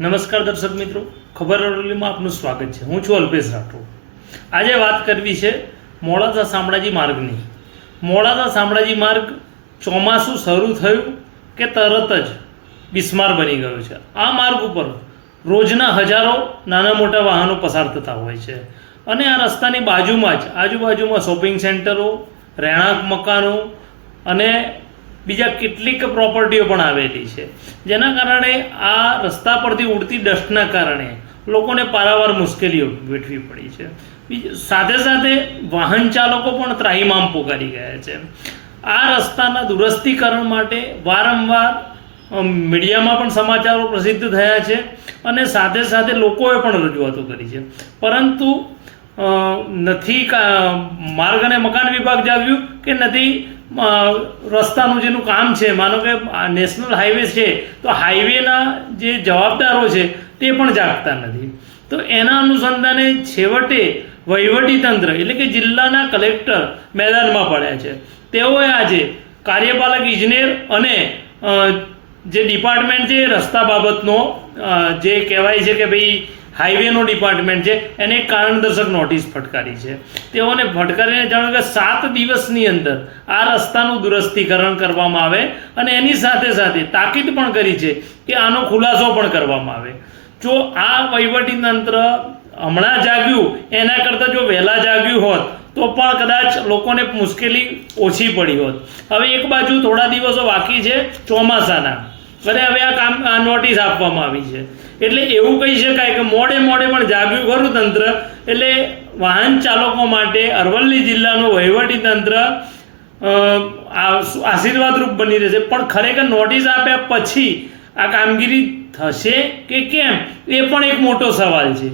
નમસ્કાર દર્શક મિત્રો, ખબર અરવલ્લીમાં આપનું સ્વાગત છે. હું છું અલ્પેશ રાઠોડ. આજે વાત કરવી છે મોડાસા શામળાજી માર્ગની. મોડાસા શામળાજી માર્ગ ચોમાસું શરૂ થયું કે તરત જ બિસ્માર બની ગયો છે. આ માર્ગ ઉપર રોજના હજારો નાના મોટા વાહનો પસાર થતા હોય છે અને આ રસ્તાની બાજુમાં જ આજુબાજુમાં શોપિંગ સેન્ટરો, રહેણાંક મકાનો અને બીજા કેટલીક પ્રોપર્ટીઓ પણ આવેલી છે, જેના કારણે આ રસ્તા પરથી ઉડતી ડસ્ટના કારણે લોકોને પારાવાર મુશ્કેલીઓ વેઠવી પડી છે. સાથે સાથે વાહન ચાલકો પણ ત્રાહિમામ પોકારી ગયા છે. આ રસ્તાના દુરસ્તીકરણ માટે વારંવાર મીડિયામાં પણ સમાચારો પ્રસિદ્ધ થયા છે અને સાથે સાથે લોકોએ પણ રજૂઆતો કરી છે, પરંતુ નથી માર્ગ અને મકાન વિભાગ જાગ્યું કે નથી રસ્તાનું જેનું કામ છે. માનો કે નેશનલ હાઈવે છે તો હાઈવેના જે જવાબદારો છે તે પણ જાગતા નથી. તો એના અનુસંધાને છેવટે વહીવટીતંત્ર એટલે કે જિલ્લાના કલેક્ટર મેદાનમાં પડ્યા છે. તેઓએ આજે કાર્યપાલક ઇજનેર અને જે ડિપાર્ટમેન્ટ છે રસ્તા બાબતનો જે કહેવાય છે કે ભાઈ હાઈવેનો ડિપાર્ટમેન્ટ છે એને એક કારણદર્શક નોટિસ ફટકારી છે. તેઓને ફટકારીને જણાવ્યું કે 7 દિવસની અંદર આ રસ્તાનું દુરસ્તીકરણ કરવામાં આવે અને એની સાથે સાથે તાકીદ પણ કરી છે કે આનો ખુલાસો પણ કરવામાં આવે. જો આ વહીવટીતંત્ર હમણાં જાગ્યું એના કરતાં જો વહેલા જાગ્યું હોત તો પણ કદાચ લોકોને મુશ્કેલી ઓછી પડી હોત. હવે એક બાજુ થોડા દિવસો બાકી છે ચોમાસાના અને હવે આ નોટિસ આપવામાં આવી છે, એટલે એવું કહી શકાય કે મોડે પણ જાગ્યું ખરું તંત્ર. એટલે વાહન ચાલકો માટે અરવલ્લી જિલ્લાનું વહીવટીતંત્ર આશીર્વાદરૂપ બની રહેશે. પણ ખરેખર નોટિસ આપ્યા પછી આ કામગીરી થશે કે કેમ એ પણ એક મોટો સવાલ છે.